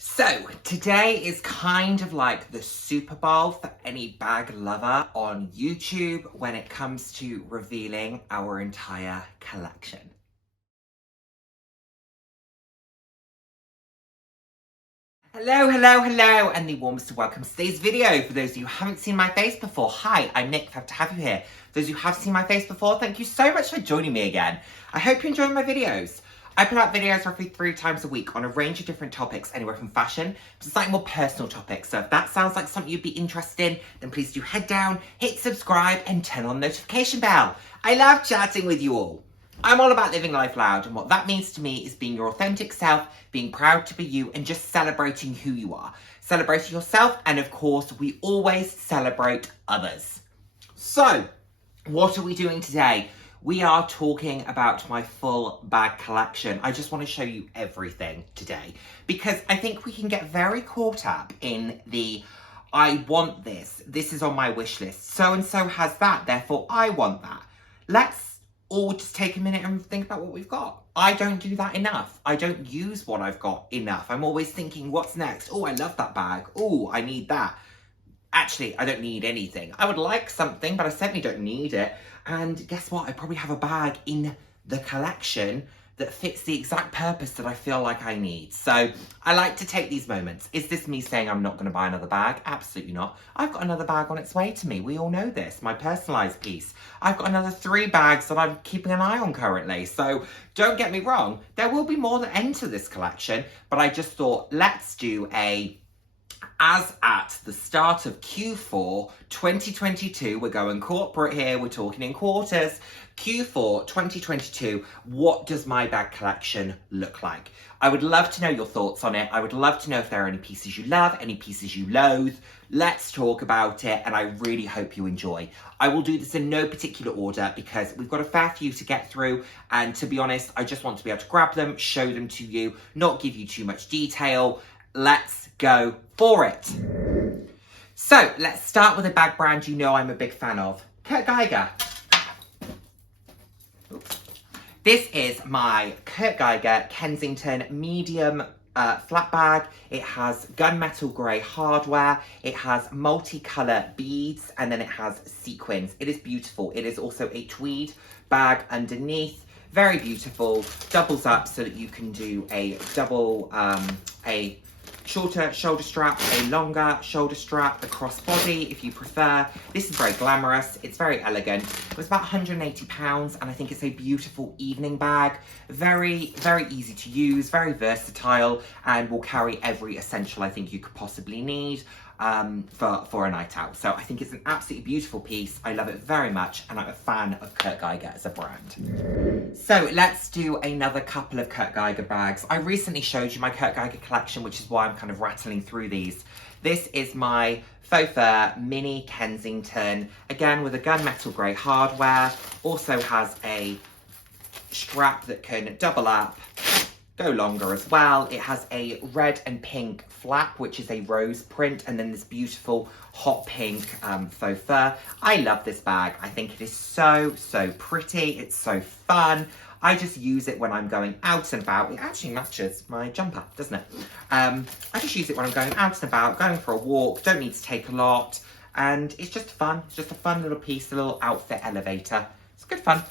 So today is kind of like the Super Bowl for any bag lover on YouTube when it comes to revealing our entire collection. Hello, and the warmest of welcomes to today's video. For those of you who haven't seen my face before, hi, I'm Nick, glad to have you here. For those of you who have seen my face before, thank you so much for joining me again. I hope you enjoy my videos. I put out videos roughly 3 times a week on a range of different topics, anywhere from fashion to slightly more personal topics. So if that sounds like something you'd be interested in, then please do head down, hit subscribe and turn on the notification bell. I love chatting with you all. I'm all about living life loud, and what that means to me is being your authentic self, being proud to be you, and just celebrating who you are. Celebrating yourself, and of course, we always celebrate others. So, what are we doing today? We are talking about my full bag collection. I just want to show you everything today, because I think we can get very caught up in the, I want this is on my wish list, so-and-so has that, therefore I want that. Let's all just take a minute and think about what we've got. I don't do that enough. I don't use what I've got enough. I'm always thinking, what's next? Oh, I love that bag. Oh, I need that. Actually, I don't need anything. I would like something, but I certainly don't need it. And guess what? I probably have a bag in the collection that fits the exact purpose that I feel like I need. So I like to take these moments. Is this me saying I'm not going to buy another bag? Absolutely not. I've got another bag on its way to me. We all know this, my personalised piece. I've got another 3 bags that I'm keeping an eye on currently. So don't get me wrong, there will be more that enter this collection, but I just thought, let's do as at the start of Q4 2022, we're going corporate here, we're talking in quarters. Q4 2022, what does my bag collection look like? I would love to know your thoughts on it. I would love to know if there are any pieces you love, any pieces you loathe. Let's talk about it, and I really hope you enjoy. I will do this in no particular order because we've got a fair few to get through, and to be honest, I just want to be able to grab them, show them to you, not give you too much detail. Let's go for it. So let's start with a bag brand you know I'm a big fan of, Geiger. Oops. This is my Geiger Kensington medium flat bag. It has gunmetal grey hardware, it has multicolour beads, and then it has sequins. It is beautiful. It is also a tweed bag underneath. Very beautiful. Doubles up so that you can do a double, a shorter shoulder strap, a longer shoulder strap, the crossbody if you prefer. This is very glamorous, it's very elegant. It was about £180 and I think it's a beautiful evening bag. Very, very easy to use, very versatile, and will carry every essential I think you could possibly need for a night out. So I think it's an absolutely beautiful piece. I love it very much, and I'm a fan of Geiger as a brand. So let's do another couple of Geiger bags. I recently showed you my Geiger collection, which is why I'm kind of rattling through these. This is my faux fur mini Kensington, again with a gunmetal grey hardware. Also has a strap that can double up, go longer as well. It has a red and pink flap, which is a rose print, and then this beautiful hot pink faux fur. I love this bag. I think it is so pretty. It's so fun. I just use it when I'm going out and about. It actually matches my jumper, doesn't it? I just use it when I'm going out and about, going for a walk, don't need to take a lot, and it's just fun. It's just a fun little piece, a little outfit elevator. It's good fun.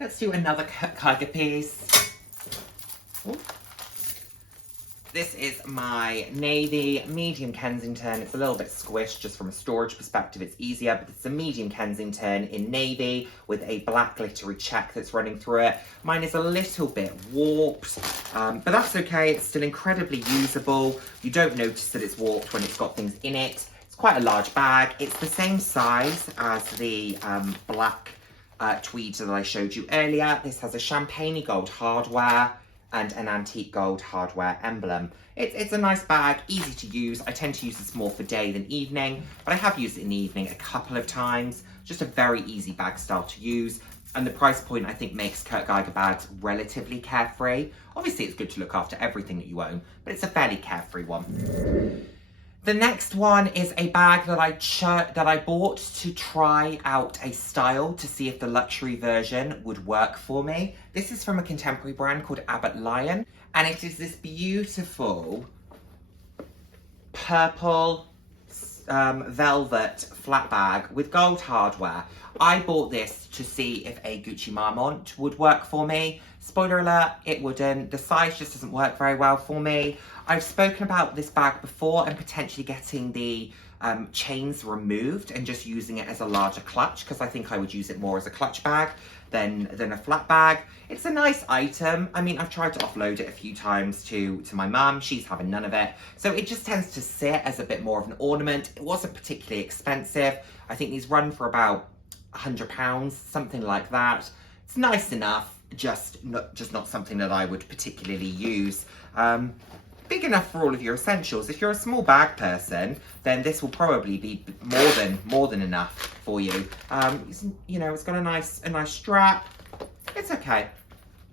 Let's do another Geiger piece. Ooh. This is my navy medium Kensington. It's a little bit squished just from a storage perspective. It's easier, but it's a medium Kensington in navy with a black glittery check that's running through it. Mine is a little bit warped, but that's okay. It's still incredibly usable. You don't notice that it's warped when it's got things in it. It's quite a large bag. It's the same size as the black tweed that I showed you earlier. This has a champagne gold hardware and an antique gold hardware emblem. It's a nice bag, easy to use. I tend to use this more for day than evening, but I have used it in the evening a couple of times. Just a very easy bag style to use. And the price point, I think, makes Geiger bags relatively carefree. Obviously, it's good to look after everything that you own, but it's a fairly carefree one. The next one is a bag that I bought to try out a style to see if the luxury version would work for me. This is from a contemporary brand called Abbott Lion, and it is this beautiful purple velvet flat bag with gold hardware. I bought this to see if a Gucci Marmont would work for me. Spoiler alert, it wouldn't. The size just doesn't work very well for me. I've spoken about this bag before and potentially getting the chains removed and just using it as a larger clutch, because I think I would use it more as a clutch bag than a flat bag. It's a nice item. I mean, I've tried to offload it a few times to my mum. She's having none of it. So it just tends to sit as a bit more of an ornament. It wasn't particularly expensive. I think these run for about £100, something like that. It's nice enough, just not something that I would particularly use. Big enough for all of your essentials. If you're a small bag person, then this will probably be more than enough for you. You know, it's got a nice strap. It's okay.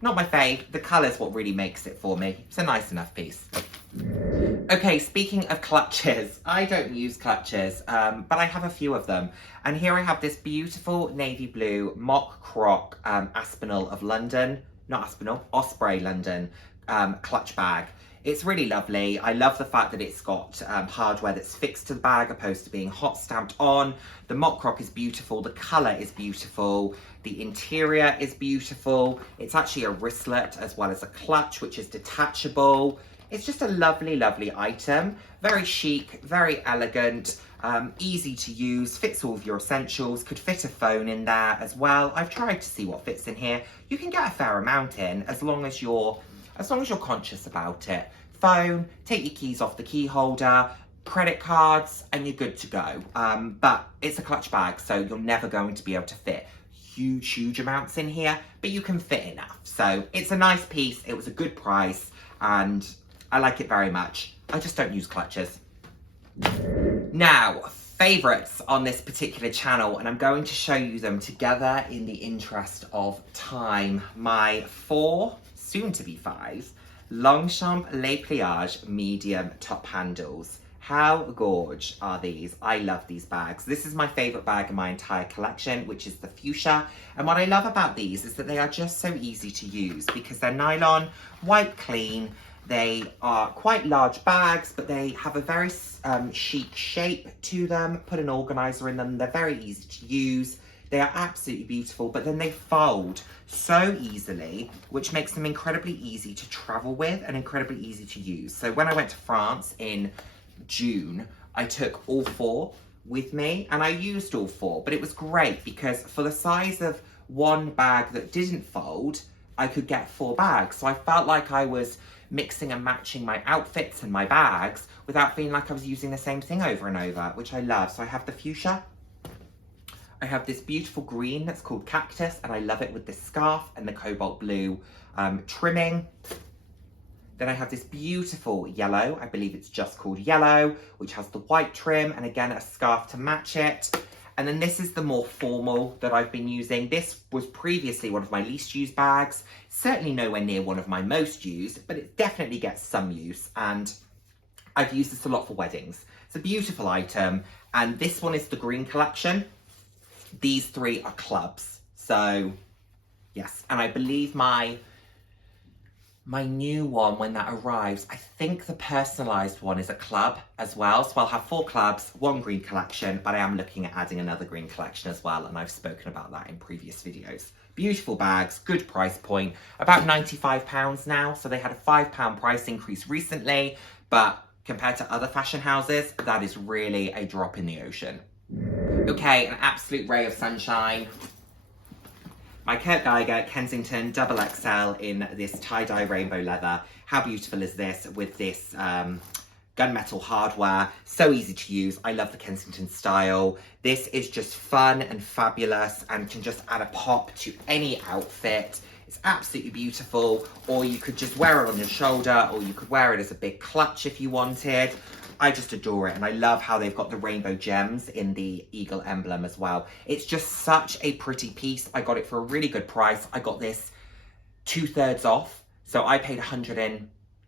Not my fave. The colour's what really makes it for me. It's a nice enough piece. Okay, speaking of clutches, I don't use clutches, but I have a few of them. And here I have this beautiful navy blue mock croc Aspinal of London, not Aspinal, Osprey London clutch bag. It's really lovely. I love the fact that it's got hardware that's fixed to the bag opposed to being hot stamped on. The mock croc is beautiful. The colour is beautiful. The interior is beautiful. It's actually a wristlet as well as a clutch, which is detachable. It's just a lovely, lovely item. Very chic, very elegant, easy to use, fits all of your essentials, could fit a phone in there as well. I've tried to see what fits in here. You can get a fair amount in as long as you're conscious about it. Phone, take your keys off the key holder, credit cards, and you're good to go. But it's a clutch bag, so you're never going to be able to fit huge amounts in here, but you can fit enough. So it's a nice piece. It was a good price, and I like it very much. I just don't use clutches. Now, favourites on this particular channel, and I'm going to show you them together in the interest of time. My 4, soon to be 5, Longchamp Les Pliages medium top handles. How gorge are these? I love these bags. This is my favourite bag in my entire collection, which is the fuchsia. And what I love about these is that they are just so easy to use because they're nylon, white clean. They are quite large bags, but they have a very chic shape to them. Put an organiser in them. They're very easy to use. They are absolutely beautiful, but then they fold so easily, which makes them incredibly easy to travel with and incredibly easy to use. So when I went to France in June, I took all 4 with me and I used all 4, but it was great because for the size of one bag that didn't fold, I could get 4 bags. So I felt like I was mixing and matching my outfits and my bags without feeling like I was using the same thing over and over, which I love. So I have the fuchsia. I have this beautiful green that's called Cactus, and I love it with this scarf and the cobalt blue trimming. Then I have this beautiful yellow, I believe it's just called yellow, which has the white trim and again a scarf to match it. And then this is the more formal that I've been using. This was previously one of my least used bags, certainly nowhere near one of my most used, but it definitely gets some use, and I've used this a lot for weddings. It's a beautiful item, and this one is the green collection. These 3 are clubs, so yes. And I believe my new one, when that arrives, I think the personalised one is a club as well. So I'll have 4 clubs, 1 green collection, but I am looking at adding another green collection as well, and I've spoken about that in previous videos. Beautiful bags, good price point, about £95 now. So they had a £5 price increase recently, but compared to other fashion houses, that is really a drop in the ocean. Okay, an absolute ray of sunshine. My Geiger Kensington double XL in this tie-dye rainbow leather. How beautiful is this with this gunmetal hardware? So easy to use. I love the Kensington style. This is just fun and fabulous and can just add a pop to any outfit. It's absolutely beautiful. Or you could just wear it on your shoulder, or you could wear it as a big clutch if you wanted. I just adore it, and I love how they've got the rainbow gems in the eagle emblem as well. It's just such a pretty piece. I got it for a really good price. I got this 2/3 off, so I paid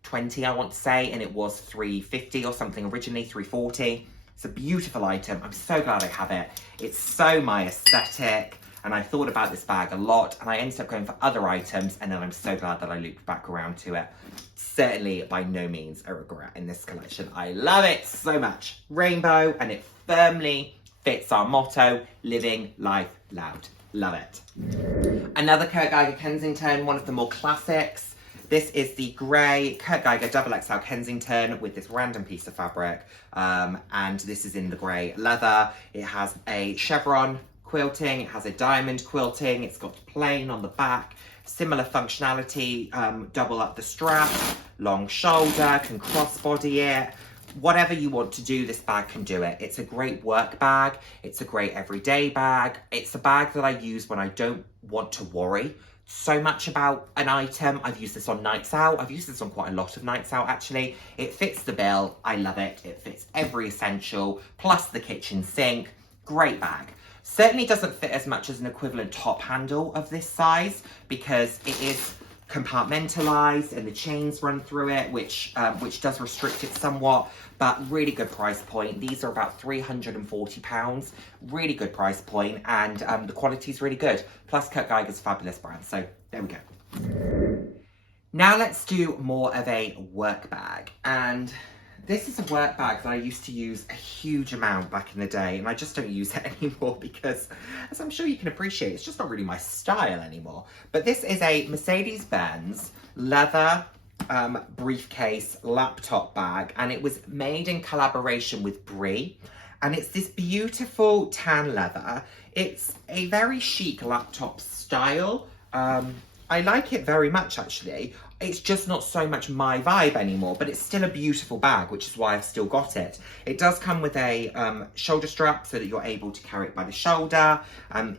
320, I want to say, and it was 350 or something originally, 340. It's a beautiful item. I'm so glad I have it. It's so my aesthetic, and I thought about this bag a lot, and I ended up going for other items, and then I'm so glad that I looped back around to it. Certainly by no means a regret in this collection. I love it so much. Rainbow, and it firmly fits our motto, living life loud. Love it. Another Kurt Geiger Kensington, one of the more classics. This is the grey Kurt Geiger XXL Kensington with this random piece of fabric. And this is in the grey leather. It has a chevron quilting, it has a diamond quilting, it's got plain on the back, similar functionality, double up the strap, long shoulder, can crossbody it. Whatever you want to do, this bag can do it. It's a great work bag. It's a great everyday bag. It's a bag that I use when I don't want to worry so much about an item. I've used this on nights out. I've used this on quite a lot of nights out, actually. It fits the bill. I love it. It fits every essential, plus the kitchen sink. Great bag. Certainly doesn't fit as much as an equivalent top handle of this size because it is compartmentalized and the chains run through it, which does restrict it somewhat, but really good price point. These are about £340, really good price point, and the quality is really good. Plus Kurt Geiger's a fabulous brand, so there we go. Now let's do more of a work bag, and this is a work bag that I used to use a huge amount back in the day, and I just don't use it anymore because, as I'm sure you can appreciate, it's just not really my style anymore. But this is a Mercedes-Benz leather briefcase laptop bag, and it was made in collaboration with Brie, and it's this beautiful tan leather. It's a very chic laptop style. I like it very much, actually. It's just not so much my vibe anymore, but it's still a beautiful bag, which is why I've still got it. It does come with a shoulder strap so that you're able to carry it by the shoulder.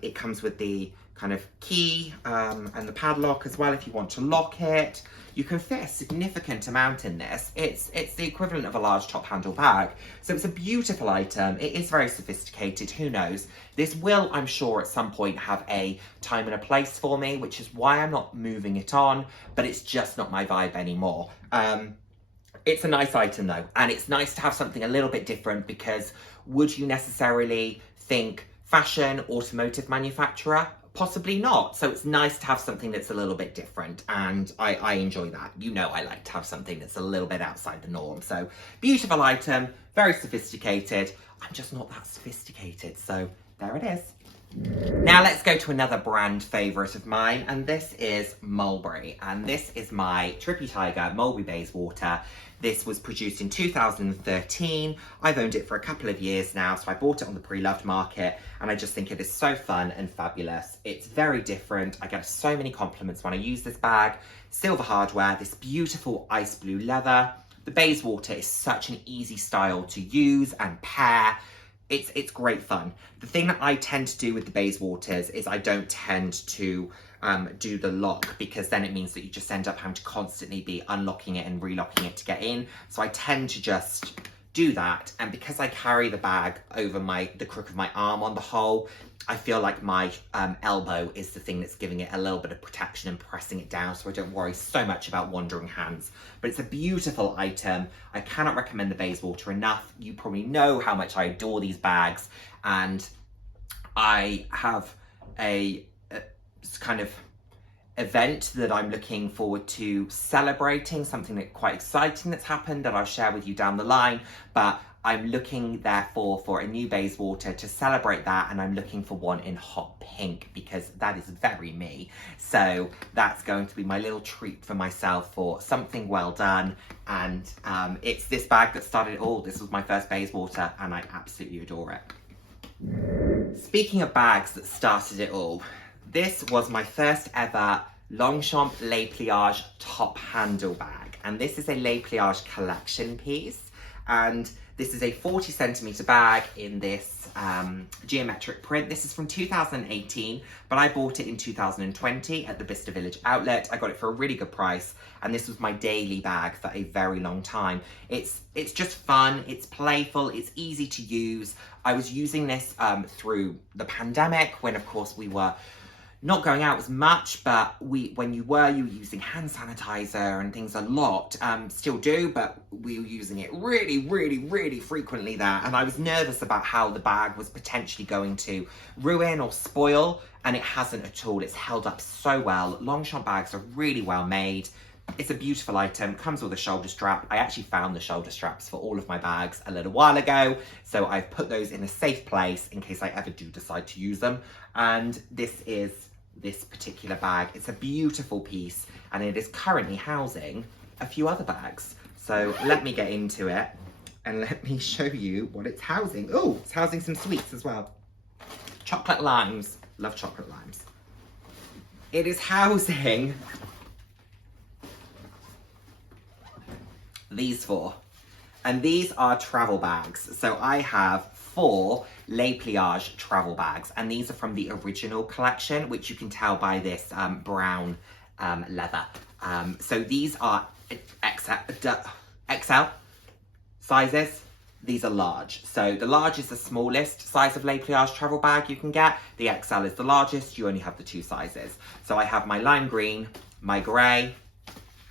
It comes with the kind of key and the padlock as well if you want to lock it. You can fit a significant amount in this. It's the equivalent of a large top handle bag. So it's a beautiful item. It is very sophisticated, who knows. This will, I'm sure, at some point have a time and a place for me, which is why I'm not moving it on, but it's just not my vibe anymore. It's a nice item though, and it's nice to have something a little bit different because would you necessarily think fashion, automotive manufacturer? Possibly not. So it's nice to have something that's a little bit different, and I enjoy that. You know I like to have something that's a little bit outside the norm. So beautiful item, very sophisticated. I'm just not that sophisticated, so there it is. Now let's go to another brand favourite of mine, and this is Mulberry, and this is my Trippy Tiger Mulberry Bayswater. This was produced in 2013. I've owned it for a couple of years now, so I bought it on the pre-loved market, and I just think it is so fun and fabulous. It's very different. I get so many compliments when I use this bag. Silver hardware, this beautiful ice blue leather. The Bayswater is such an easy style to use and pair. It's great fun. The thing that I tend to do with the Bayswaters is I don't tend to do the lock, because then it means that you just end up having to constantly be unlocking it and relocking it to get in. So I tend to just do that, and because I carry the bag over the crook of my arm on the whole, I feel like my elbow is the thing that's giving it a little bit of protection and pressing it down, so I don't worry so much about wandering hands. But it's a beautiful item. I cannot recommend the Bayswater enough. You probably know how much I adore these bags, and I have a kind of event that I'm looking forward to celebrating, something that quite exciting that's happened that I'll share with you down the line. But I'm looking therefore for a new Bayswater to celebrate that, and I'm looking for one in hot pink because that is very me. So that's going to be my little treat for myself for something well done. And it's this bag that started it all. This was my first Bayswater and I absolutely adore it. Speaking of bags that started it all, this was my first ever Longchamp Les Pliages top handle bag, and this is a Les Pliages collection piece, and this is a 40 centimetre bag in this geometric print. This is from 2018, but I bought it in 2020 at the Bicester Village outlet. I got it for a really good price, and this was my daily bag for a very long time. It's just fun, it's playful, it's easy to use. I was using this through the pandemic when, of course, we were not going out as much, but when you were using hand sanitizer and things a lot, still do, but we were using it really, really, really frequently there. And I was nervous about how the bag was potentially going to ruin or spoil, and it hasn't at all. It's held up so well. Longchamp bags are really well made. It's a beautiful item, comes with a shoulder strap. I actually found the shoulder straps for all of my bags a little while ago, so I've put those in a safe place in case I ever do decide to use them. And this is this particular bag. It's a beautiful piece, and it is currently housing a few other bags. So let me get into it and let me show you what it's housing. Oh, it's housing some sweets as well. Chocolate limes, love chocolate limes. It is housing these four, and these are travel bags. So I have 4 Les Pliage travel bags, and these are from the original collection, which you can tell by this brown leather. So these are XL sizes. These are large. So the large is the smallest size of Les Pliage travel bag you can get. The XL is the largest. You only have the 2 sizes. So I have my lime green, my grey,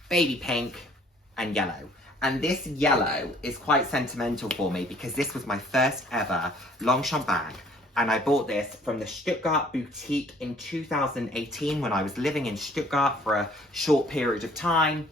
baby pink, and yellow. And this yellow is quite sentimental for me because this was my first ever Longchamp bag. And I bought this from the Stuttgart boutique in 2018 when I was living in Stuttgart for a short period of time.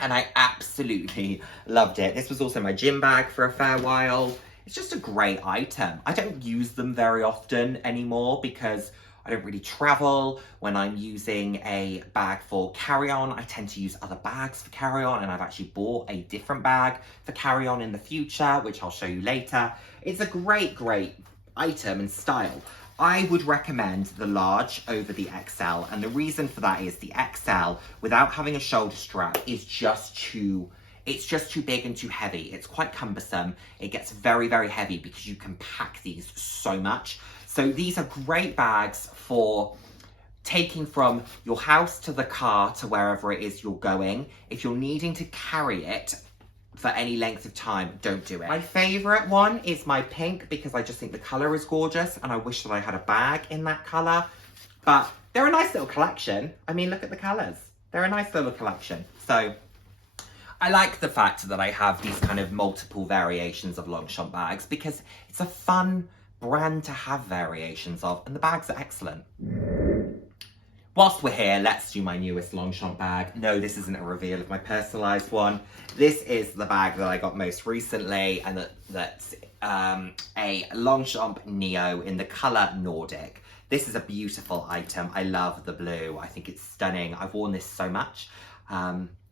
And I absolutely loved it. This was also my gym bag for a fair while. It's just a great item. I don't use them very often anymore because I don't really travel. When I'm using a bag for carry-on, I tend to use other bags for carry-on, and I've actually bought a different bag for carry-on in the future, which I'll show you later. It's a great, great item and style. I would recommend the large over the XL, and the reason for that is the XL, without having a shoulder strap, is just too big and too heavy. It's quite cumbersome. It gets very, very heavy because you can pack these so much. So these are great bags for taking from your house to the car to wherever it is you're going. If you're needing to carry it for any length of time, don't do it. My favourite one is my pink because I just think the colour is gorgeous and I wish that I had a bag in that colour. But they're a nice little collection. I mean, look at the colours. They're a nice little collection. So I like the fact that I have these kind of multiple variations of Longchamp bags because it's a fun brand to have variations of, and the bags are excellent. Whilst we're here, let's do my newest Longchamp bag. No, this isn't a reveal of my personalised one. This is the bag that I got most recently, and that's a Longchamp Neo in the colour Nordic. This is a beautiful item. I love the blue. I think it's stunning. I've worn this so much.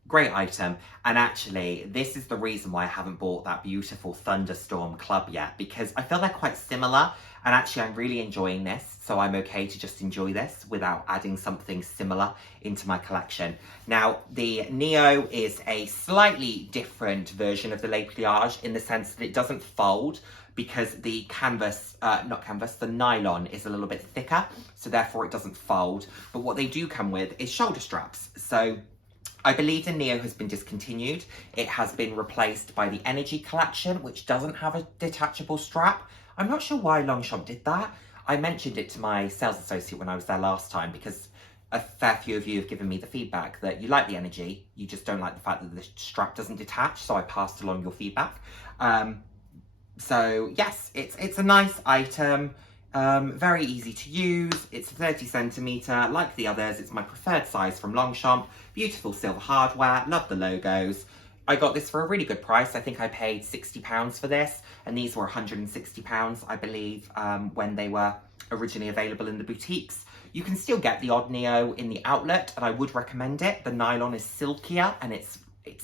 Great item. And actually, this is the reason why I haven't bought that beautiful Thunderstorm Club yet, because I feel they're quite similar. And actually, I'm really enjoying this, so I'm okay to just enjoy this without adding something similar into my collection. Now, the Neo is a slightly different version of the Les Pliage in the sense that it doesn't fold because the the nylon is a little bit thicker, so therefore it doesn't fold. But what they do come with is shoulder straps. So I believe the Neo has been discontinued. It has been replaced by the Energy collection, which doesn't have a detachable strap. I'm not sure why Longchamp did that. I mentioned it to my sales associate when I was there last time because a fair few of you have given me the feedback that you like the Energy, you just don't like the fact that the strap doesn't detach, so I passed along your feedback. So yes, it's a nice item, very easy to use. It's 30 centimetre, like the others. It's my preferred size from Longchamp. Beautiful silver hardware, love the logos. I got this for a really good price. I think I paid £60 for this, and these were £160, I believe, when they were originally available in the boutiques. You can still get the odd Neo in the outlet, and I would recommend it. The nylon is silkier, and it's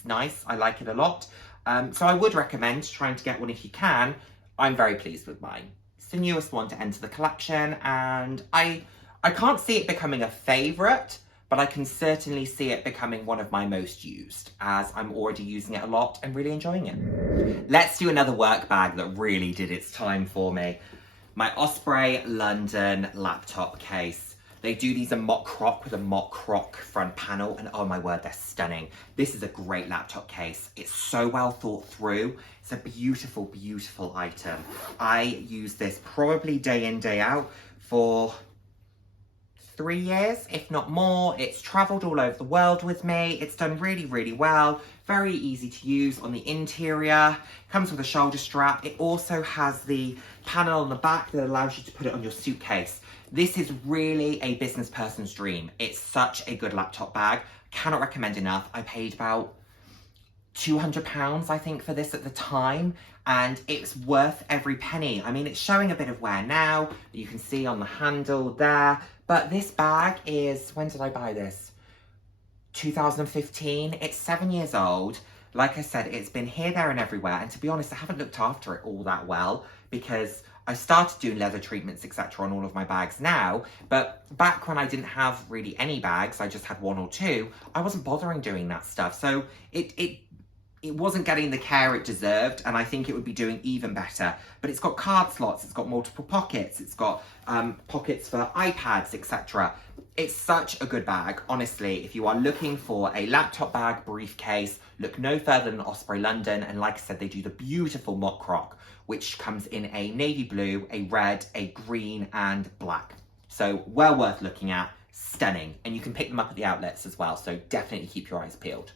nice. I like it a lot. So I would recommend trying to get one if you can. I'm very pleased with mine. It's the newest one to enter the collection, and I can't see it becoming a favourite, but I can certainly see it becoming one of my most used, as I'm already using it a lot and really enjoying it. Let's do another work bag that really did its time for me. My Osprey London laptop case. They do these in mock croc with a mock croc front panel, and oh my word, they're stunning. This is a great laptop case. It's so well thought through. It's a beautiful, beautiful item. I use this probably day in, day out for 3 years, if not more. It's traveled all over the world with me. It's done really, really well. Very easy to use on the interior. Comes with a shoulder strap. It also has the panel on the back that allows you to put it on your suitcase. This is really a business person's dream. It's such a good laptop bag. Cannot recommend enough. I paid about £200, I think, for this at the time, and it's worth every penny. I mean, it's showing a bit of wear now, you can see on the handle there, but this bag is, when did I buy this? 2015. It's 7 years old. Like I said, it's been here, there, and everywhere, and to be honest, I haven't looked after it all that well, because I started doing leather treatments, etc. on all of my bags now, but back when I didn't have really any bags, I just had 1 or 2, I wasn't bothering doing that stuff. So it wasn't getting the care it deserved, and I think it would be doing even better. But it's got card slots, it's got multiple pockets, it's got pockets for iPads, etc. It's such a good bag, honestly. If you are looking for a laptop bag, briefcase, look no further than Osprey London, and like I said, they do the beautiful mock croc, which comes in a navy blue, a red, a green, and black. So well worth looking at, stunning, and you can pick them up at the outlets as well, so definitely keep your eyes peeled.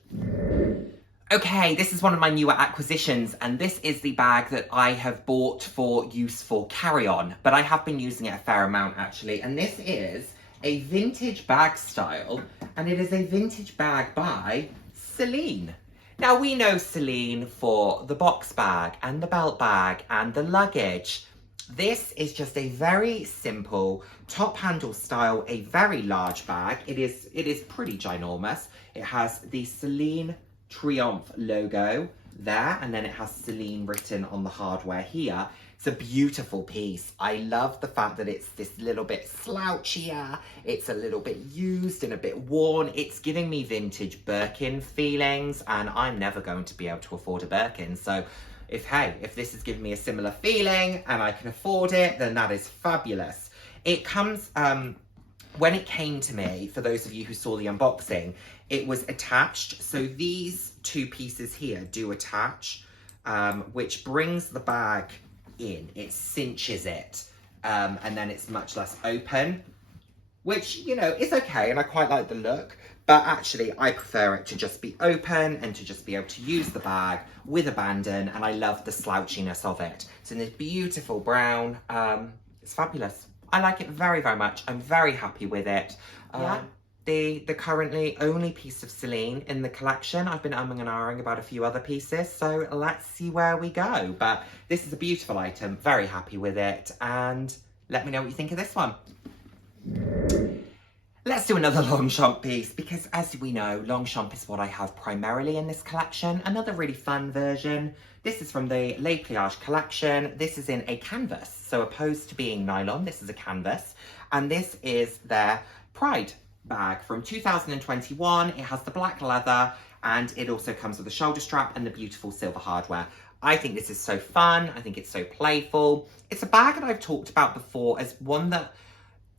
Okay, this is one of my newer acquisitions, and this is the bag that I have bought for use for carry-on, but I have been using it a fair amount actually, and this is a vintage bag style, and it is a vintage bag by Celine. Now, we know Celine for the box bag and the belt bag and the luggage. This is just a very simple top handle style, a very large bag. It is pretty ginormous. It has the Celine Triomphe logo there, and then it has Celine written on the hardware here. It's a beautiful piece. I love the fact that it's this little bit slouchier, it's a little bit used and a bit worn. It's giving me vintage Birkin feelings, and I'm never going to be able to afford a Birkin, so if this is giving me a similar feeling and I can afford it, then that is fabulous. It comes, when it came to me, for those of you who saw the unboxing, it was attached. So these 2 pieces here do attach, which brings the bag in. It cinches it, and then it's much less open, which, you know, is okay, and I quite like the look. But actually, I prefer it to just be open and to just be able to use the bag with abandon, and I love the slouchiness of it. It's in this beautiful brown. It's fabulous. I like it very, very much. I'm very happy with it. The currently only piece of Celine in the collection. I've been umming and ahhing about a few other pieces, so let's see where we go. But this is a beautiful item, very happy with it, and let me know what you think of this one. Let's do another Longchamp piece, because as we know, Longchamp is what I have primarily in this collection. Another really fun version. This is from the Les Pliages collection. This is in a canvas, so opposed to being nylon, this is a canvas, and this is their Pride bag from 2021. It has the black leather, and it also comes with a shoulder strap and the beautiful silver hardware. I think this is so fun. I think it's so playful. It's a bag that I've talked about before as one that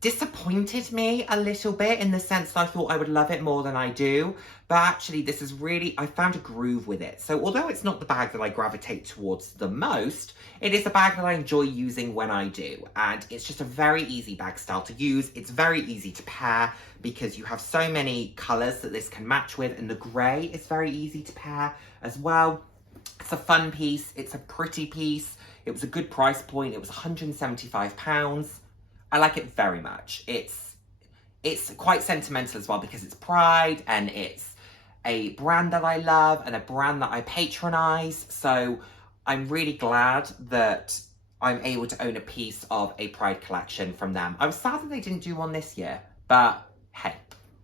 disappointed me a little bit, in the sense that I thought I would love it more than I do, but actually this is really, I found a groove with it. So although it's not the bag that I gravitate towards the most, it is a bag that I enjoy using when I do, and it's just a very easy bag style to use. It's very easy to pair because you have so many colours that this can match with, and the grey is very easy to pair as well. It's a fun piece, it's a pretty piece, it was a good price point, it was £175. I like it very much. It's quite sentimental as well, because it's Pride and it's a brand that I love and a brand that I patronise. So I'm really glad that I'm able to own a piece of a Pride collection from them. I was sad that they didn't do one this year, but hey,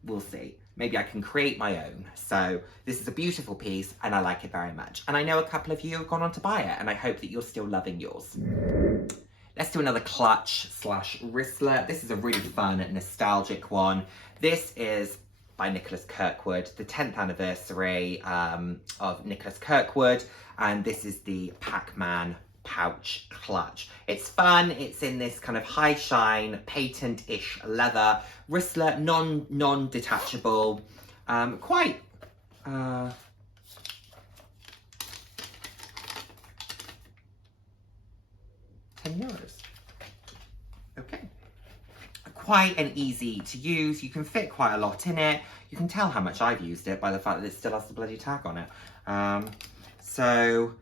we'll see. Maybe I can create my own. So this is a beautiful piece and I like it very much. And I know a couple of you have gone on to buy it, and I hope that you're still loving yours. Let's do another clutch / wristlet. This is a really fun, nostalgic one. This is by Nicholas Kirkwood, the 10th anniversary of Nicholas Kirkwood, and this is the Pac-Man pouch clutch. It's fun. It's in this kind of high shine, patent-ish leather wristlet, non-detachable, quite. €10. Okay. quite an easy to use. You can fit quite a lot in it. You can tell how much I've used it by the fact that it still has the bloody tag on it. So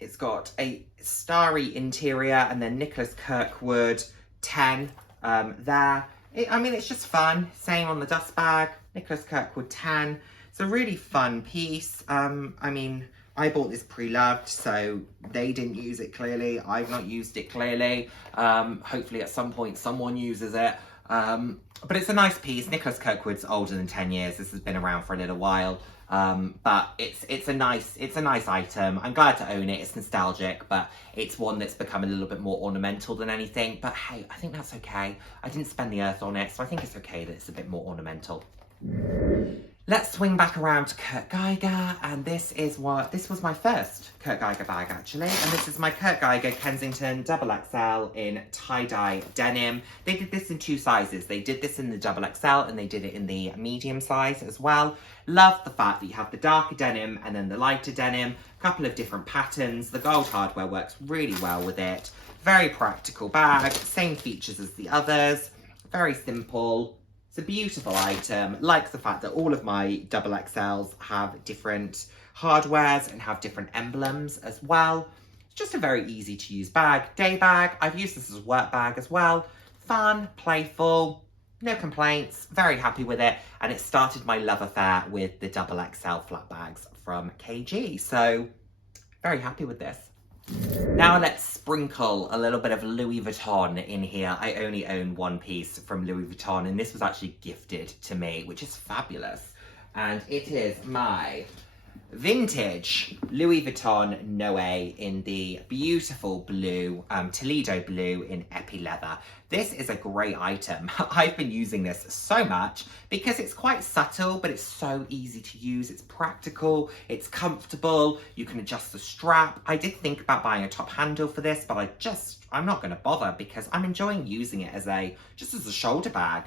it's got a starry interior and then Nicholas Kirkwood 10 there. I mean, it's just fun. Same on the dust bag, Nicholas Kirkwood 10. It's a really fun piece. I mean, I bought this pre-loved, so they didn't use it clearly. I've not used it clearly. Hopefully at some point someone uses it. But it's a nice piece. Nicholas Kirkwood's older than 10 years. This has been around for a little while. But it's a nice item. I'm glad to own it. It's nostalgic, but it's one that's become a little bit more ornamental than anything. But hey, I think that's okay. I didn't spend the earth on it, so I think it's okay that it's a bit more ornamental. Let's swing back around to Kurt Geiger, and this was my first Kurt Geiger bag actually, and this is my Kurt Geiger Kensington XXL in tie-dye denim. They did this in 2 sizes. They did this in the XXL and they did it in the medium size as well. Love the fact that you have the darker denim and then the lighter denim, a couple of different patterns. The gold hardware works really well with it. Very practical bag, same features as the others, very simple. It's a beautiful item. Like the fact that all of my XXLs have different hardwares and have different emblems as well. It's just a very easy to use bag, day bag. I've used this as a work bag as well. Fun, playful, no complaints, very happy with it. And it started my love affair with the XXL flat bags from KG. So very happy with this. Now let's sprinkle a little bit of Louis Vuitton in here. I only own one piece from Louis Vuitton and this was actually gifted to me, which is fabulous. And it is my vintage Louis Vuitton Noe in the beautiful blue, Toledo blue in epi leather. This is a great item. I've been using this so much because it's quite subtle, but it's so easy to use. It's practical, it's comfortable, you can adjust the strap. I did think about buying a top handle for this, but I'm not gonna bother because I'm enjoying using it just as a shoulder bag.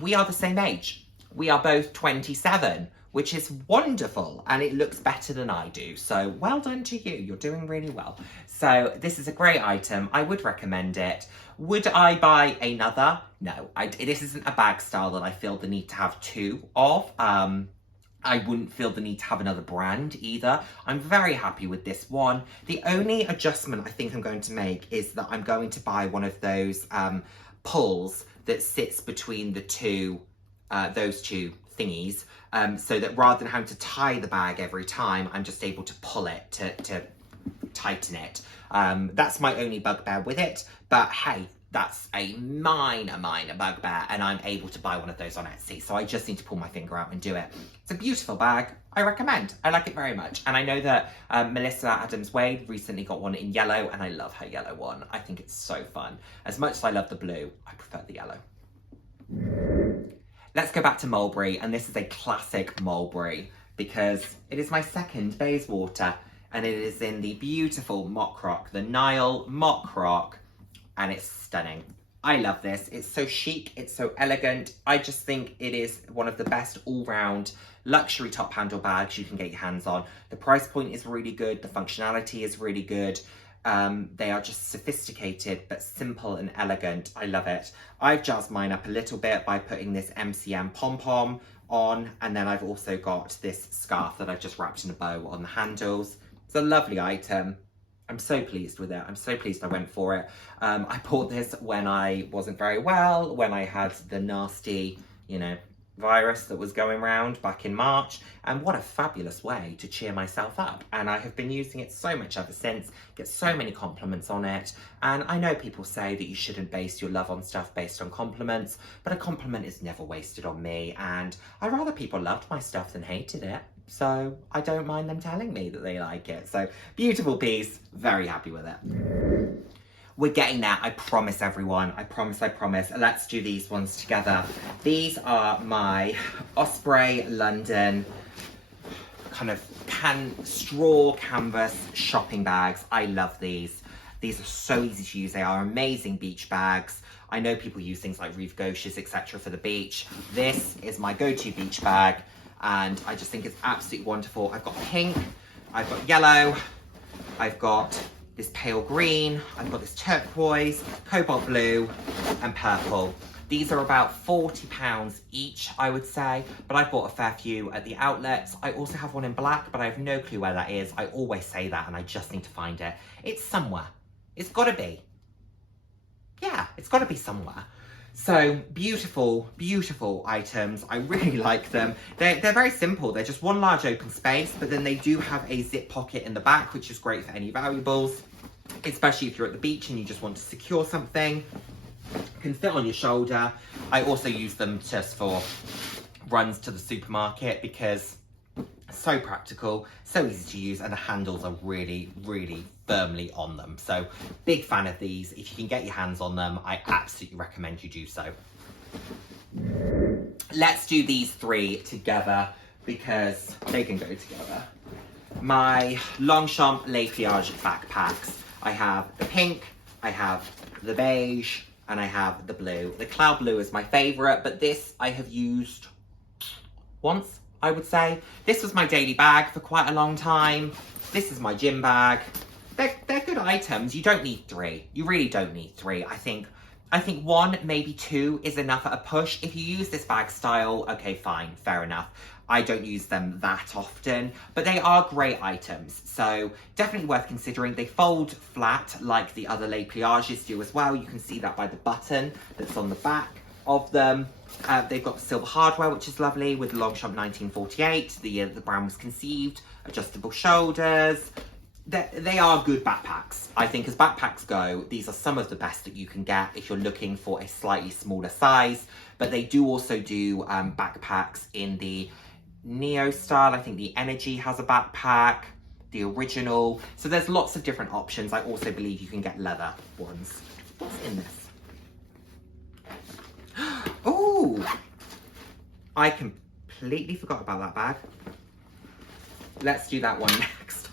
We are the same age. We are both 27. Which is wonderful, and it looks better than I do. So well done to you, you're doing really well. So this is a great item, I would recommend it. Would I buy another? No, this isn't a bag style that I feel the need to have 2 of. I wouldn't feel the need to have another brand either. I'm very happy with this one. The only adjustment I think I'm going to make is that I'm going to buy one of those pulls that sits between the those two thingies, so that rather than having to tie the bag every time, I'm just able to pull it to tighten it. That's my only bugbear with it, but hey, that's a minor bugbear, and I'm able to buy one of those on Etsy, so I just need to pull my finger out and do it. It's a beautiful bag. I recommend. I like it very much, and I know that Melissa Adams-Wade recently got one in yellow, and I love her yellow one. I think it's so fun. As much as I love the blue, I prefer the yellow. Let's go back to Mulberry, and this is a classic Mulberry because it is my second Bayswater, and it is in the beautiful mock croc, the Nile mock croc, and it's stunning. I love this. It's so chic, it's so elegant. I just think it is one of the best all-round luxury top handle bags you can get your hands on. The price point is really good, the functionality is really good. They are just sophisticated but simple and elegant. I love it. I've jazzed mine up a little bit by putting this MCM pom-pom on, and then I've also got this scarf that I've just wrapped in a bow on the handles. It's a lovely item. I'm so pleased with it. I'm so pleased I went for it. I bought this when I wasn't very well, when I had the nasty, virus that was going around back in March, and what a fabulous way to cheer myself up. And I have been using it so much ever since, get so many compliments on it, and I know people say that you shouldn't base your love on stuff based on compliments, but a compliment is never wasted on me, and I'd rather people loved my stuff than hated it, so I don't mind them telling me that they like it. So beautiful piece, very happy with it. We're getting there, I promise everyone, I promise. Let's do these ones together. These are my Osprey London kind of straw canvas shopping bags. I love these. These are so easy to use. They are amazing beach bags. I know people use things like reef gauches, etc. for the beach. This is my go-to beach bag, and I just think it's absolutely wonderful. I've got pink, I've got yellow, I've got this pale green, I've got this turquoise, cobalt blue, and purple. These are about £40 each, I would say, but I bought a fair few at the outlets. I also have one in black, but I have no clue where that is. I always say that, and I just need to find it. It's somewhere. It's gotta be. Yeah, it's gotta be somewhere. So, beautiful, beautiful items. I really like them. They're very simple. They're just one large open space, but then they do have a zip pocket in the back, which is great for any valuables, especially if you're at the beach and you just want to secure something. Can fit on your shoulder. I also use them just for runs to the supermarket because so practical, so easy to use, and the handles are really, really firmly on them. So big fan of these. If you can get your hands on them, I absolutely recommend you do so. Let's do these three together because they can go together. My Longchamp Les Pliages backpacks. I have the pink, I have the beige, and I have the blue. The cloud blue is my favourite, but this I have used once, I would say. This was my daily bag for quite a long time. This is my gym bag. They're good items. You don't need three. You really don't need three. I think one, maybe two is enough at a push. If you use this bag style, okay, fine, fair enough. I don't use them that often, but they are great items, so definitely worth considering. They fold flat like the other Les Pliages do as well. You can see that by the button that's on the back of them. They've got the silver hardware, which is lovely, with Longchamp 1948, the year that the brand was conceived, adjustable shoulders. They are good backpacks. I think as backpacks go, these are some of the best that you can get if you're looking for a slightly smaller size, but they do also do backpacks in the Neo style. I think the Energy has a backpack, the original. So there's lots of different options. I also believe you can get leather ones. What's in this? Oh, I completely forgot about that bag. Let's do that one next.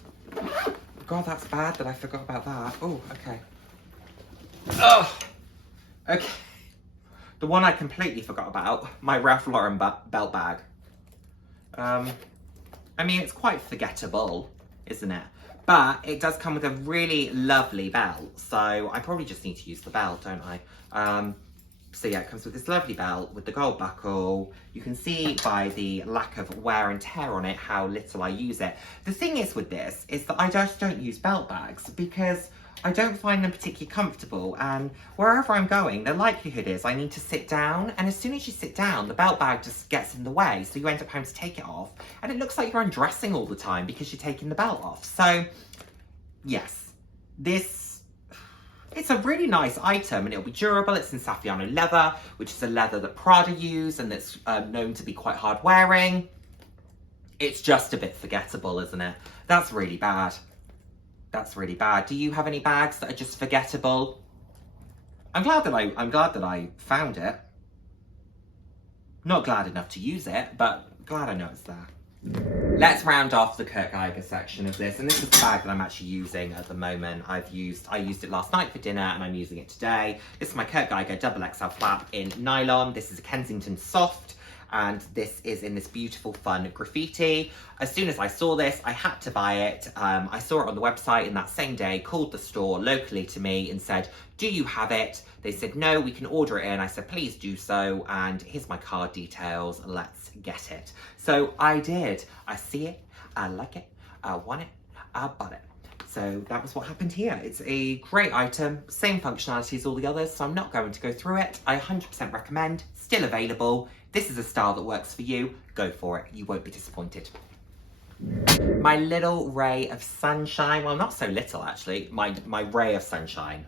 God, that's bad that I forgot about that. Oh, okay. Oh, okay. The one I completely forgot about, my Ralph Lauren belt bag. I mean, it's quite forgettable, isn't it? But it does come with a really lovely belt, so I probably just need to use the belt, don't I? So yeah, it comes with this lovely belt with the gold buckle. You can see by the lack of wear and tear on it how little I use it. The thing is with this is that I just don't use belt bags because I don't find them particularly comfortable, and wherever I'm going, the likelihood is I need to sit down, and as soon as you sit down, the belt bag just gets in the way, so you end up having to take it off, and it looks like you're undressing all the time because you're taking the belt off. So, yes, it's a really nice item, and it'll be durable. It's in Saffiano leather, which is a leather that Prada use, and that's known to be quite hard wearing. It's just a bit forgettable, isn't it? That's really bad. That's really bad. Do you have any bags that are just forgettable? I'm glad that I found it. Not glad enough to use it, but glad I know it's there. Let's round off the Kurt Geiger section of this, and this is the bag that I'm actually using at the moment. I used it last night for dinner, and I'm using it today. This is my Kurt Geiger double XL flap in nylon. This is a Kensington soft, and this is in this beautiful fun graffiti. As soon as I saw this, I had to buy it. I saw it on the website in that same day, called the store locally to me and said, do you have it? They said, no, we can order it in. I said, please do so, and here's my card details, let's get it. So I did. I see it, I like it, I want it, I bought it. So that was what happened here. It's a great item, same functionality as all the others, so I'm not going to go through it. I 100% recommend, still available. This is a style that works for you, go for it, you won't be disappointed. My little ray of sunshine, well, not so little actually, my ray of sunshine.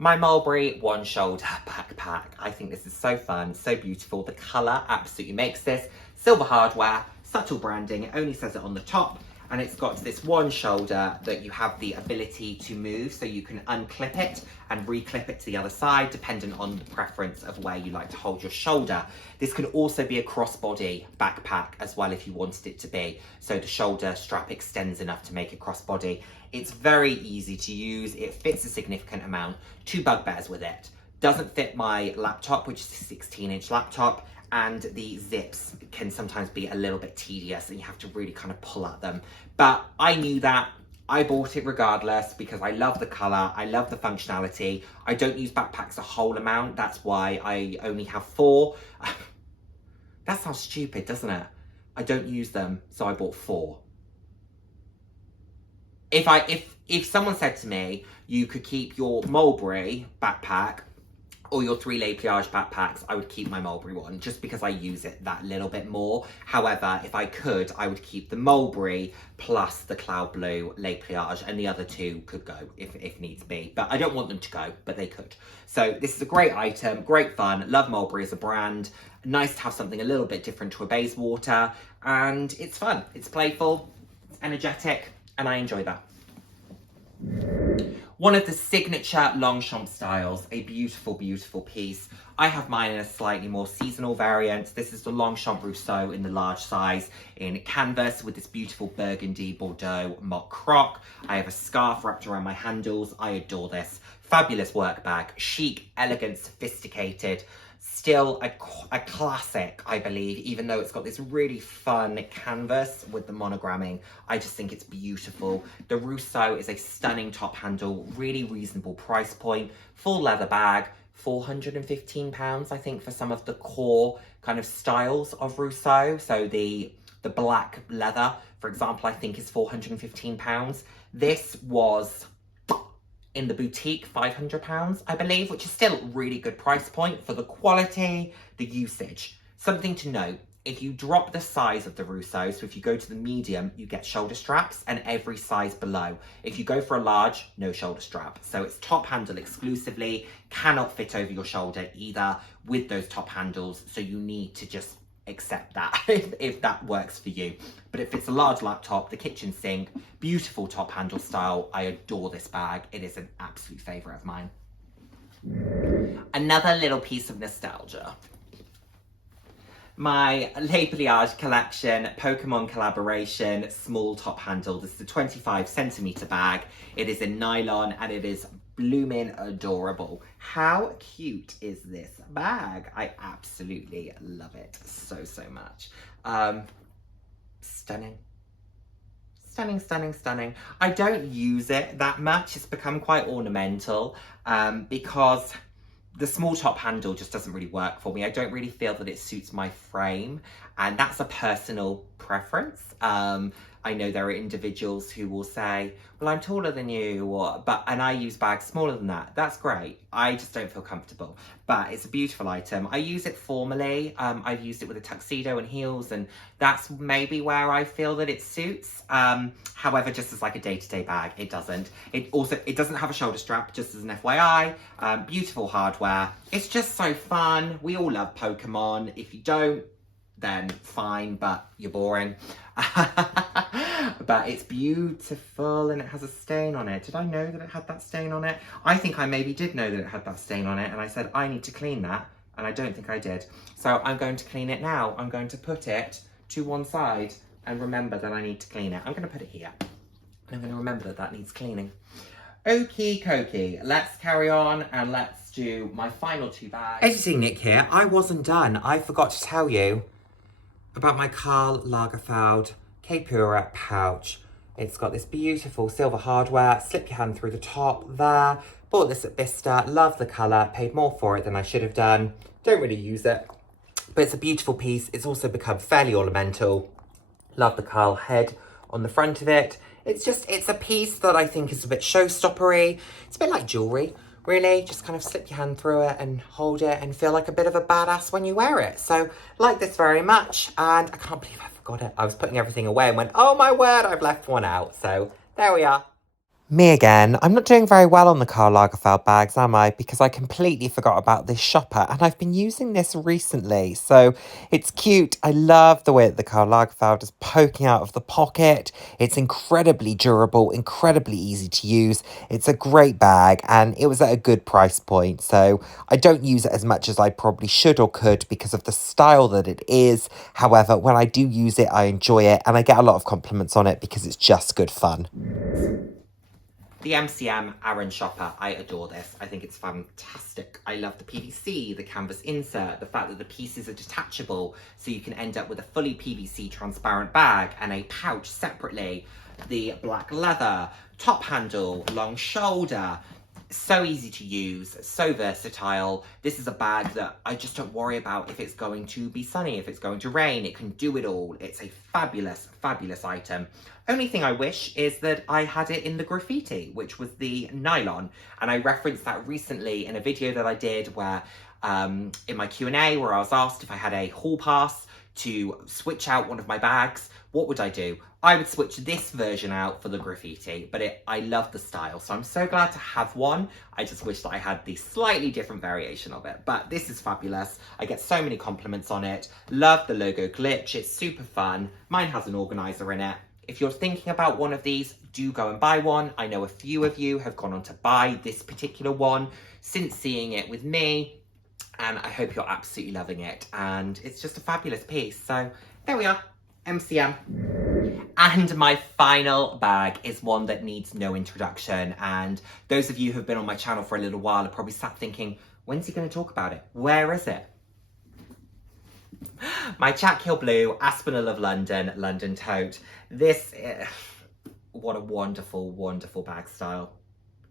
My Mulberry one shoulder backpack. I think this is so fun, so beautiful. The colour absolutely makes this. Silver hardware, subtle branding, it only says it on the top, and it's got this one shoulder that you have the ability to move, so you can unclip it and reclip it to the other side, dependent on the preference of where you like to hold your shoulder. This can also be a crossbody backpack as well if you wanted it to be, so the shoulder strap extends enough to make it crossbody. It's very easy to use, it fits a significant amount. Two bugbears with it. Doesn't fit my laptop, which is a 16-inch laptop, and the zips can sometimes be a little bit tedious and you have to really kind of pull at them. But I knew that, I bought it regardless because I love the colour, I love the functionality. I don't use backpacks a whole amount, that's why I only have 4. That sounds stupid, doesn't it? I don't use them, so I bought 4. If someone said to me, you could keep your Mulberry backpack or your 3 lay pliage backpacks, I would keep my Mulberry one just because I use it that little bit more. However, if I could, I would keep the Mulberry plus the cloud blue lay pliage, and the other 2 could go if needs be. But I don't want them to go, but they could. So this is a great item, great fun. Love Mulberry as a brand. Nice to have something a little bit different to a Bayswater, and it's fun. It's playful, it's energetic, and I enjoy that. One of the signature Longchamp styles, a beautiful, beautiful piece. I have mine in a slightly more seasonal variant. This is the Longchamp Rosseau in the large size in canvas with this beautiful burgundy Bordeaux mock croc. I have a scarf wrapped around my handles. I adore this. Fabulous work bag, chic, elegant, sophisticated. Still a classic, I believe, even though it's got this really fun canvas with the monogramming. I just think it's beautiful. The Rosseau is a stunning top handle, really reasonable price point, full leather bag, £415, I think, for some of the core kind of styles of Rosseau. So the black leather, for example, I think is £415. This was in the boutique, £500, I believe, which is still a really good price point for the quality, the usage. Something to note, if you drop the size of the Rosseau, so if you go to the medium, you get shoulder straps, and every size below. If you go for a large, no shoulder strap. So it's top handle exclusively, cannot fit over your shoulder either with those top handles, so you need to just accept that if that works for you. But if it's a large laptop, the kitchen sink, beautiful top handle style, I adore this bag. It is an absolute favourite of mine. Another little piece of nostalgia. My lay pliage collection, Pokemon collaboration, small top handle. This is a 25cm bag. It is in nylon and it is blooming adorable. How cute is this bag? I absolutely love it so, so much. Stunning. Stunning, stunning, stunning. I don't use it that much. It's become quite ornamental because the small top handle just doesn't really work for me. I don't really feel that it suits my frame, and that's a personal preference. I know there are individuals who will say, well, I'm taller than you, and I use bags smaller than that. That's great. I just don't feel comfortable, but it's a beautiful item. I use it formally. I've used it with a tuxedo and heels, and that's maybe where I feel that it suits. However, just as like a day-to-day bag, it doesn't. It doesn't have a shoulder strap, just as an FYI. Beautiful hardware. It's just so fun. We all love Pokemon. If you don't, then fine, but you're boring. But it's beautiful and it has a stain on it. Did I know that it had that stain on it? I think I maybe did know that it had that stain on it, and I said, I need to clean that, and I don't think I did. So I'm going to clean it now. I'm going to put it to one side and remember that I need to clean it. I'm going to put it here, and I'm going to remember that that needs cleaning. Okie dokie, let's carry on and let's do my final 2 bags. Editing Nick here. I wasn't done. I forgot to tell you about my Karl Lagerfeld Capura pouch. It's got this beautiful silver hardware. Slip your hand through the top there. Bought this at Vista. Love the colour. Paid more for it than I should have done. Don't really use it, but it's a beautiful piece. It's also become fairly ornamental. Love the Karl head on the front of it. It's a piece that I think is a bit showstoppery. It's a bit like jewellery, really. Just kind of slip your hand through it and hold it and feel like a bit of a badass when you wear it. So, like this very much, and I can't believe I forgot it. I was putting everything away and went, oh my word, I've left one out. So, there we are. Me again. I'm not doing very well on the Karl Lagerfeld bags, am I? Because I completely forgot about this shopper, and I've been using this recently. So it's cute. I love the way that the Karl Lagerfeld is poking out of the pocket. It's incredibly durable, incredibly easy to use. It's a great bag, and it was at a good price point. So I don't use it as much as I probably should or could because of the style that it is. However, when I do use it, I enjoy it, and I get a lot of compliments on it because it's just good fun. The MCM Aaron shopper, I adore this. I think it's fantastic. I love the PVC, the canvas insert, the fact that the pieces are detachable, so you can end up with a fully PVC transparent bag and a pouch separately. the black leather, top handle, long shoulder. So easy to use, so versatile. This is a bag that I just don't worry about if it's going to be sunny, if it's going to rain. It can do it all. It's a fabulous, fabulous item. Only thing I wish is that I had it in the graffiti, which was the nylon. And I referenced that recently in a video that I did where in my Q&A where I was asked if I had a hall pass to switch out one of my bags, what would I do? I would switch this version out for the graffiti, but I love the style, so I'm so glad to have one. I just wish that I had the slightly different variation of it, but this is fabulous. I get so many compliments on it. Love the logo glitch, it's super fun. Mine has an organizer in it. If you're thinking about one of these, do go and buy one. I know a few of you have gone on to buy this particular one since seeing it with me, and I hope you're absolutely loving it. And it's just a fabulous piece. So there we are, MCM. And my final bag is one that needs no introduction. And those of you who have been on my channel for a little while are probably sat thinking, when's he going to talk about it? Where is it? My Jack Hill Blue Aspinal of London, London tote. This, what a wonderful, wonderful bag style.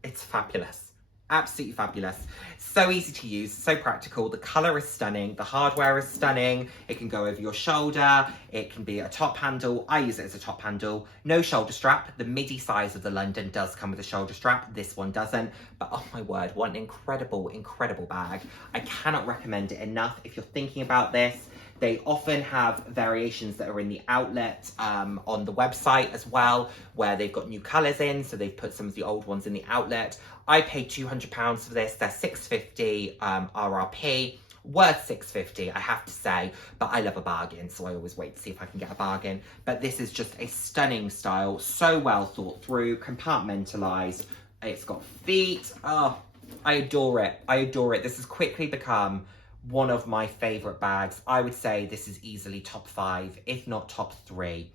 It's fabulous. Absolutely fabulous. So easy to use, so practical. The colour is stunning. The hardware is stunning. It can go over your shoulder. It can be a top handle. I use it as a top handle. No shoulder strap. The midi size of the London does come with a shoulder strap. This one doesn't. But oh my word, what an incredible, incredible bag. I cannot recommend it enough. If you're thinking about this, they often have variations that are in the outlet on the website as well, where they've got new colours in, so they've put some of the old ones in the outlet. I paid £200 for this. They're $650 RRP, worth $650, I have to say, but I love a bargain, so I always wait to see if I can get a bargain. But this is just a stunning style, so well thought through, compartmentalised. It's got feet. Oh, I adore it. I adore it. This has quickly become one of my favourite bags. I would say this is easily top 5, if not top 3.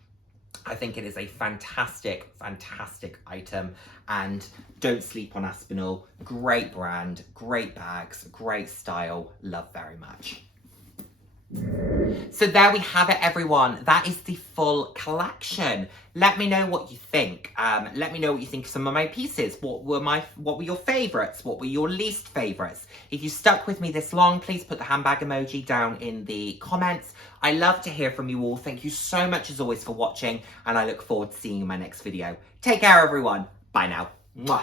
I think it is a fantastic, fantastic item, and don't sleep on Aspinal. Great brand, great bags, great style. Love very much. So there we have it, everyone. That is the full collection. Let me know what you think. Let me know what you think of some of my pieces. What were your favourites? What were your least favourites? If you stuck with me this long, please put the handbag emoji down in the comments. I love to hear from you all. Thank you so much as always for watching, and I look forward to seeing you in my next video. Take care, everyone. Bye now. Mwah.